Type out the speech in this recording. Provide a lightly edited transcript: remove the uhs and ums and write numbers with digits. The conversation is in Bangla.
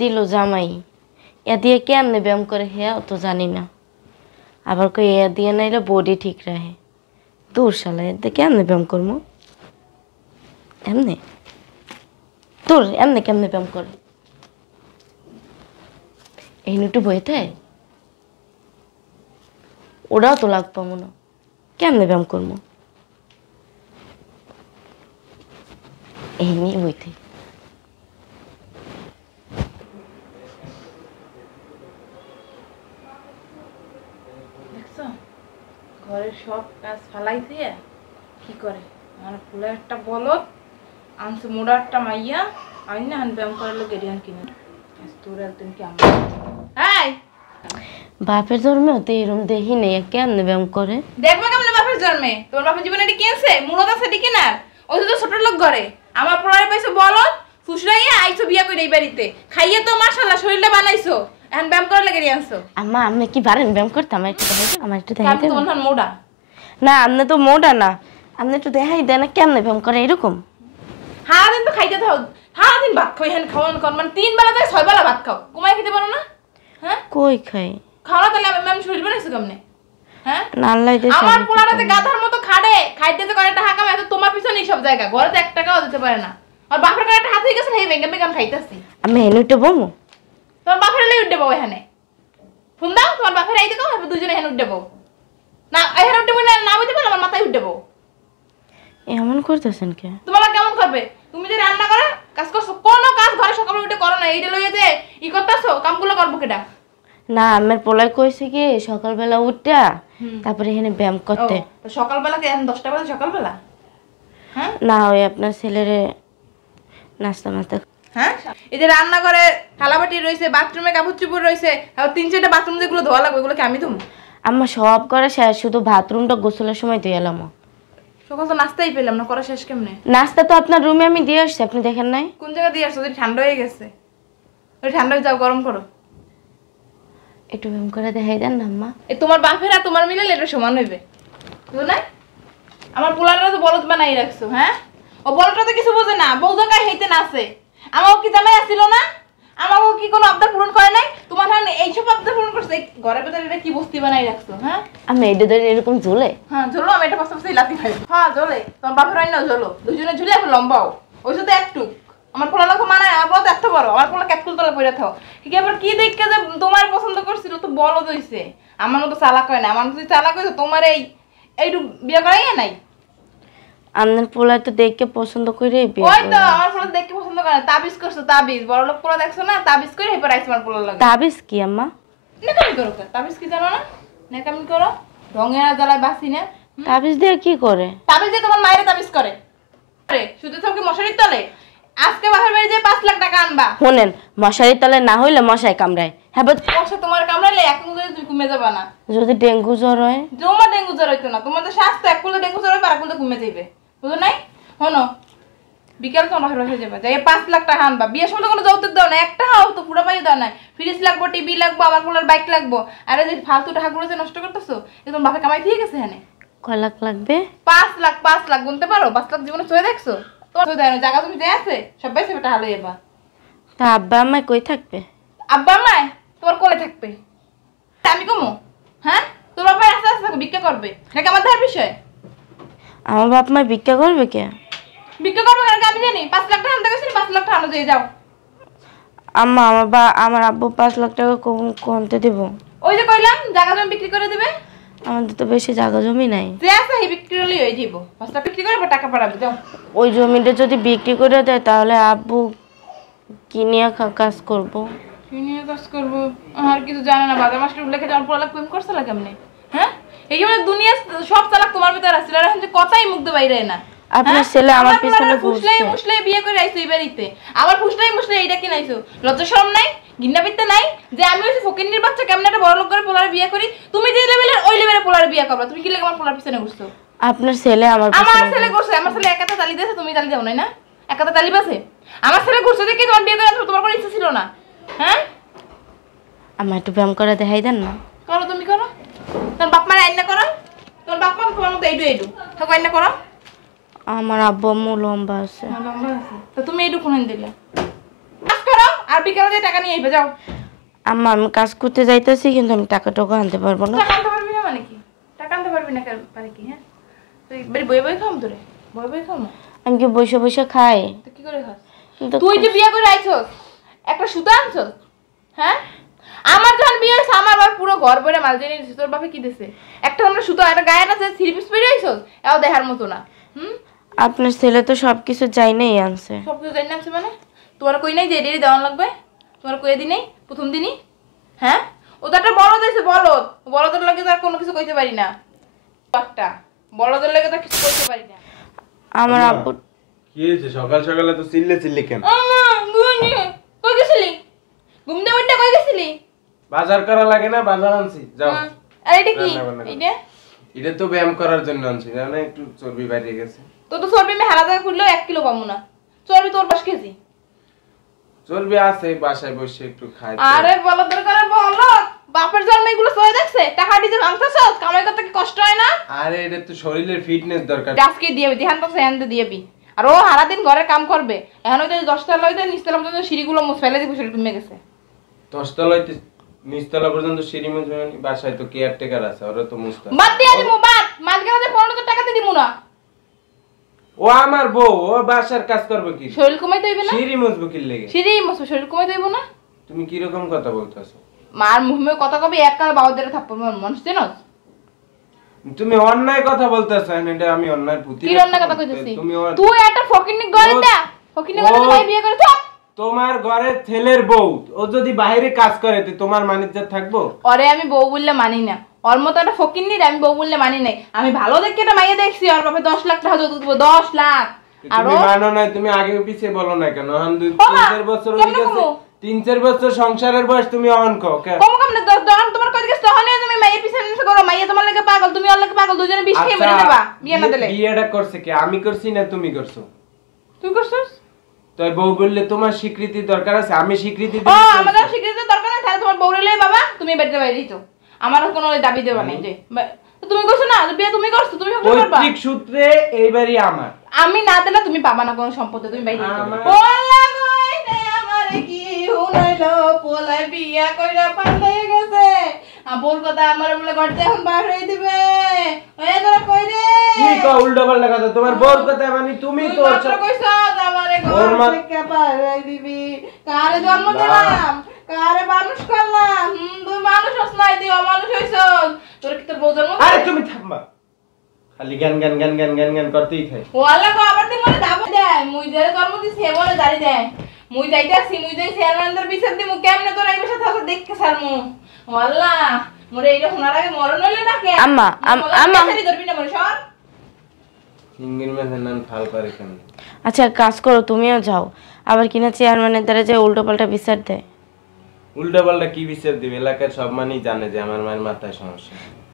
দিল জামাই এ দিয়ে কেমনে ব্যায়াম করে হ্যাঁ তো জানি না। আবার কই এ দিয়ে নাইলে বডি ঠিক রাখে। দূর শালা এতে কেমনে ব্যায়াম করবো? এমনি তোর এমনি কেমনে ব্যায়াম করে? এই একটু বইতে ওরাও তো লাগতো মনে কেমনে ব্যায়াম করবো? এই নিয়ে বইতে ঘরের সব কাজ ফালাই দিয়ে কি করে আমার ফুলে একটা বলত আনছে মোড়া একটা মাইয়া আমি না ব্যায়াম করার লোক এরিয়ান কিনে তোর একদিন কি আমার বাপের জন্মেও তো এরম দেখি নেই কেমনে ব্যায়াম করে। দেখবো কেমন বাপের জন্মে তোমার বাপের জীবনে এটি কিনছে মুরত আছে এটি কেনার ওই তো ছোট লোক ঘরে আমার পড়ার পাইছো বলত ফুসরাইয়া আইছো বিয়া করে এই বাড়িতে খাইয়ে তো মাশাআল্লাহ শরীরটা বানাইছো এখন ব্যায়াম করার লাগে আনছো। আম্মা আপনি কি পারেন ব্যায়াম করতে? আমার একটু দেখাই দেন। তোমার মোড়া না আপনি তো মোটা না, আপনি একটু দেখাই দেন কেমনে ব্যায়াম করে এরকম। সারাদিন তো খাইতে থাও, সারাদিন ভাত খাও এখানে খাওয়ান কর মানে 3 বেলা থেকে 6 বেলা ভাত খাও কমায় খেতে পারো না? হ্যাঁ কই খাই খাওয়া তাহলে আমি শরীর বানাইছো কেমনে? হ্যাঁ না আল্লাহ দে আমার পোলাটাতে গাধার মতো খাড়ে খাইতে যে করে টাকা কামায় তো তোমার পিছনেই সব জায়গা ঘরে তো 1 টাকাও দিতে পারে না আর বাপের কাছে একটা হাত হয়ে গেছে এই বেঙ্গা বেঙ্গা খাইতাছি আমি হেনুটে বমু তোমার বাপের লাই উঠে বউ এখানে ফোন দাও তোমার বাপের আইতে কও আমি দুজনে এখানে উঠে বউ না এখানে উঠে বউ না বইতে পারো আমার মাথায় উঠে বউ এমন করতেছেন কে? তোমার কেমন করবে তুমি যে রান্না করে কাজ করছো কোনো কাজ ঘরে সকালে উঠে করো না এইটা লইয়া যে ই করতেছো কামগুলো করবো কেডা? না আমার পোলাই কইছে কি সকালবেলা উঠটা তারপরে এখানে ব্যায়াম করতে। তো সকালবেলা কি 10টা বাজে সকালবেলা? হ্যাঁ না ওই আপনার ছেলেরে নাস্তা মাস্তা হ্যাঁ এই যে রান্না করে থালাবাটি রইছে বাথরুমে কাপড় চোপড় রইছে আর 3-4টা বাথরুম যেগুলো ধোয়া লাগবে ওগুলো কি আমি ধুম? আম্মা সব করে শেষ, শুধু বাথরুমটা গোসলের সময় দিয়ে এলাম। সকাল তো নাস্তাই পেলাম না করা শেষ কেমনে? নাস্তা তো আপনার রুমে আমি দিয়ে আসছি, আপনি দেখেন নাই? কোন জায়গা দিয়ে আসছো? যদি ঠান্ডা হয়ে গেছে ওই ঠান্ডা হয়ে যাও গরম করো একটু ব্যায়াম করে দেখাই দেন না আম্মা। এই তোমার বাপের আর তোমার মিলে এটা সমান হইবে বুঝো না? আমার পোলাটা তো বলদ বানাই রাখছো। হ্যাঁ ও বলটা তো কিছু বোঝে না বউ জায়গায় হইতে না আছে আমাকে কি জামাই আসছিল না আমাকে কি কোনো আবদার পূরণ করে নাই তোমার হান এইসব আবদার পূরণ করছে ঘরের ভিতরে এটা কি বস্তি বানাই রাখছো? হ্যাঁ আমি এইটা ধরে এরকম ঝুলে হ্যাঁ ঝোলো আমি এটা পাশে পাশে লাফি খাই হ্যাঁ ঝোলে তোমার বাপের রান্নাও ঝোলো দুজনে ঝুলে এখন লম্বাও ওই শুধু একটু আমার পোলা লোক মানায় আমার পোলা তো এত বড় আমার পোলা ক্যাপসুল তলে পড়ে থাও ঠিক আবার কি দেখে যে তোমার পছন্দ করছিল তো বলো দইছে আমার মতো চালাক হয় না আমার মতো চালাক হয়েছে তোমার এইটু বিয়ে করাই নাই আপনার পোলা তো দেখে পছন্দ করে বিয়ে ওই তো করে। আমার পোলা দেখে পছন্দ করে তাবিজ করছো তাবিজ বড় লোক পোলা দেখছো না তাবিজ করে এবার আইছে আমার পোলা লাগে তাবিজ কি আম্মা? নেকামি করো তাবিজ কি জানো না? নেকামি করো রঙের জ্বালায় বাসি না তাবিজ দিয়ে কি করে? তাবিজ দিয়ে তোমার মায়ের তাবিজ করে আরে শুধু তো কি মশারির তলে আজকে বাপের বাড়ি যে 5 লাখ টাকা আনবা শোনেন মশারি তলে না হইলে মশাই কামড়ায়। হ্যাঁ মশা তোমার কামড়ালে এখন যদি তুমি কমে যাবা না যদি ডেঙ্গু জ্বর হয়? তোমার ডেঙ্গু জ্বর হইতো না তোমাদের স্বাস্থ্য এক কুলে ডেঙ্গু জ্বর হবে আর কুলে কমে যাইবে বুঝো নাই? শোনো বিকেল তোমার বাপের বাড়ি যাবে যাই 5 লাখ টাকা আনবা বিয়ের সময় কোনো যৌতুক দাও না একটা হাও তো পুরো পাই দাও না ফ্রিজ লাগবো টিভি লাগবো আমার পোলার বাইক লাগবো আর এই যে ফালতু টাকাগুলো যে নষ্ট করতেছো এ তোমার বাপে কামাই দিয়ে গেছে এখানে কয় লাখ লাগবে? 5 লাখ গুনতে পারো? 5 লাখ জীবনে চলে দেখছো তোমার জায়গা তুমি যে আছে সবাই সেটা টাকা লইয়া বা তা আব্বা আম্মায় কই থাকবে? আব্বা আম্মায় তোমার কোলে থাকবে আমি কমো? হ্যাঁ তোর বাবা আস্তে আস্তে ভিক্ষা করবে নাকি আমার দেওয়ার বিষয়? আমার বাপ মা ভিক্ষা করবে কে? ভিক্ষা করবে কারণ আমি জানি 5 লাখ টাকা আনতে গেছি 5 লাখ টাকা আনো দিয়ে যাও আম্মা আমার আব্বু 5 লাখ টাকা কোনতে দেব? ওই যে কইলাম জায়গা জমি বিক্রি করে দিবে আমাদের তো বেশি জায়গা জমি নাই। যে আছে এই বিক্রি হলেই হয়ে যাবো 5 লাখ বিক্রি করে টাকা পাঠাবে যাও ওই জমিটা যদি বিক্রি করে দেয় তাহলে আব্বু কি নিয়ে কাজ করবো? কি নিয়ে কাজ করবো আর কিছু জানে না বাজার মাস্টার উল্লেখে যাওয়ার পর প্রেম করছে না কেমনে? হ্যাঁ এই মানে দুনিয়া সব চালাক তোমার ভিতরে আছে আর এখন যে কথাই মুখ দিয়ে বাইরে না আপনার ছেলে আমার পিছনে ফুসলাই মুসলাই বিয়ে করে আইছো এই বাড়িতে আবার ফুসলাই মুসলাই এইটা কি নাইছো লজ্জা শরম নাই ঘৃণা বিদ্যা নাই যে আমি হইছি ফকিন্নির বাচ্চা কেমনে একটা বড় লোক করে পোলার বিয়ে করি তুমি যে লেভেলের ওই লেভেলের পোলার বিয়ে করবা তুমি কি লাগে আমার পোলার পিছনে ঘুরছো? আপনার ছেলে আমার ছেলে করছে আমার ছেলে একাটা তালি দিয়েছে তুমি তালি দাও না একাটা তালি বাসে আমার ছেলে ঘুরছে দেখি তোমার বিয়ে করে তোমার কোনো ইচ্ছা ছিল না? হ্যাঁ আমার একটু ব্যায়াম করে দেখাই দেন না। করো তুমি করো তোর বাপ মারে আইনা করো তোর বাপ মা তোমার মতো এইটু থাকো আইনা করো আমার আব্বু আম্মু লম্বা আছে লম্বা আছে তো তুমি এইটু কোন দিলে কাজ করো আর বিকেলে যে টাকা নিয়ে আসবে যাও। আম্মা আমি কাজ করতে যাইতেছি, কিন্তু আমি টাকা টাকা আনতে পারবো না। টাকা আনতে পারবি না মানে কি? টাকা আনতে পারবি না মানে কি? হ্যাঁ, তুই বাড়ি বই বই খাম তোরে, বই বই খাম। আমি কি বসে বসে খাই? তুই কি করে খাস? কিন্তু তুই যে বিয়ে করে আইছস, একটা সুতা আনছস? হ্যাঁ, আমার যখন বিয়ে হয়েছে আমার বাবা পুরো ঘর বইরা মাল জেনে দিছে। তোর বাপে কি দিছে? একটা আমরা সুতা, একটা গায়ে না থ্রি পিস পরে আইছস, এও দেখার মতো না। আপনার ছেলে তো সবকিছু চাই নাই আনছে। সব কিছু জানি না আনছে মানে? তোমার কই নাই যে এডি দেওয়ান লাগবে? তোমার কই দিই নাই প্রথম দিনই? হ্যাঁ, ও তো একটা বলদ হয়েছে, বলদ। বলদের লাগে তো আর কোনো কিছু কইতে পারি না। একটা বলদের লাগে তো কিছু কইতে পারি না। আমার আব্বু কি হয়েছে? সকাল সকালে তো চিল্লে কেন? কই গেছিলি? ঘুম দিয়ে উঠে কই গেছিলি? বাজার করা লাগে না? বাজার আনছি, যাও। আর এটা কি? রান্না বান্না করো। এটা এটা তো ব্যায়াম করার জন্য আনছি, জানো একটু চর্বি বাড়িয়ে গেছে। তো তো চর্বি আমি হারা জায়গা করলেও 1 কিলো পাবো না। চর্বি তোর 5 কেজি। চর্বি আছে, বাসায় বসে একটু খাই। আরে বলদের করে বলদ, বাপের জন্ম এগুলো সয়ে দেখছে? টাকা দিতে ভাঙতেছস, কামাই করতে কি কষ্ট হয় না? আরে এটা তো শরীরের ফিটনেস দরকার। আজকে দিয়েবি, ধ্যান তো সেন দিয়েবি। আর ও সারা দিন ঘরে কাম করবে। এখন ওই যে 10 তলা হইতে নিচতলা পর্যন্ত সিঁড়িগুলো মুছ ফেলে দিবি, শরীর কমে গেছে। 10 তলাইতে নিচতলা পর্যন্ত সিঁড়ি মুছবে মানে? বাসায় তো কেয়ারটেকার আছে, ওরা তো মুছতে হবে। বাদ দিয়ে দিমু, বাদ। মাঝখানে 15,000 টাকা দিয়ে দিমু না। ও আমার বউ, ও বাসার কাজ করবে কি? শরীর কমাইতে হইবে না? সিঁড়ি মুছবে কি লেগে? সিঁড়ি মুছবে, শরীর কমাইতে হইব না? তুমি কি রকম কথা বলতেছো? মার মুখে কথা কবি, এক কাল বাবাদের থাপ্পড় মার, মানুষ চেনস? তুমি অন্যায় কথা বলতেছো, এটা আমি অন্যায় পুঁতি। কি রান্না কথা কইতেছি? তুমি তুই একটা ফকিন্নি গরিটা, ফকিন্নি গরিটা ভাই বিয়ে করে চপ। তোমার ঘরের ছেলের বউ, ও যদি বাইরে কাজ করে তো তোমার মানিজ্য থাকবো? ওরে আমি বউ বললে মানি না। ওর মতো একটা ফকিন্নি আমি বউ বললে মানি নাই। আমি ভালো দেখে একটা মাইয়া দেখছি, ওর বাপে 10 লাখ টাকা যৌতুক দিব, 10 লাখ। আর তুমি মানো না, তুমি আগে পিছে বলো না কেন? হান 3-4 বছর হয়ে গেছে, 3-4 বছর সংসারের বয়স, তুমি অন কও কেন? কম কম না, দন তোমার কই গেছ? তখন তুমি মাইয়ের পিছনে পিছনে করো, মাইয়া তোমার লাগে পাগল, তুমি ওর লাগে পাগল, দুজনে বিষ খেয়ে মরে যাবা বিয়ে না দিলে। বিয়েটা করছে কে? আমি করছি না তুমি করছো? তুই করছস? তাই বউ বললে তোমার স্বীকৃতি দরকার আছে, আমি স্বীকৃতি ও দিই। আমাদের স্বীকৃতি দরকার নাই, তাহলে তোমার বউরে লই বাবা, তুমি বেড়তে বাইরে দিছো। আমার কোনো দাবি দেবা নাই যে তুমি করছো না, বিয়ে তুমি করছো, তুমি সংসার করবা। পৈতৃক সূত্রে এইবারই আমার। আমি না দিলে তুমি পাবা না কোনো সম্পত্তি, তুমি বাইরে দিছো। আমার- ওলা গইতে আমারে কি হুনাইলো, পোলাই বিয়া কইরা পালাই গেছে। আবুর কথা আমার বলে ঘরতে এখন বার হয়ে দিবে। ওই তোরা কই রে? কি কও উল্টো পাল্টা কথা? তোমার বউর কথা মানে তুমি তো মাত্র কইছস আমারে ঘর থেকে পালাই দিবি। কারে জন্ম দিলাম, কারে মানুষ করলাম? তুই মানুষ হস নাই, তুই অমানুষ হইছস। তোর কি তোর বউ জন্ম? আরে তুমি থামবা, খালি গান গান গান গান গান গান করতেই থাক। ওয়ালা কো আবার তুই মনে দাব দেয়, মুই যারে জন্ম দিছি হে বলে দাঁড়ি দেয়। মুই যাইতাছি, মুই যাই চেয়ারম্যানদের বিচার দিমু, কেমনে তোর এই বসে থাকো দেখকে ছাড়মু। ওয়ালা মোরে এইটা শোনার আগে মরণ হইলে না কে? আম্মা, আম্মা। ধরবি না মরে সর। সিঙ্গেল ম্যানের নাম ফাল পারে কেন? আচ্ছা কাজ করো, তুমিও যাও। আবার কিনা চেয়ারম্যানের দ্বারা যে উল্টো পাল্টা বিচার দেয়। উল্টো পাল্টা কি বিচার দিবে? এলাকার সব মানেই জানে যে আমার মায়ের মাথায় সমস্যা।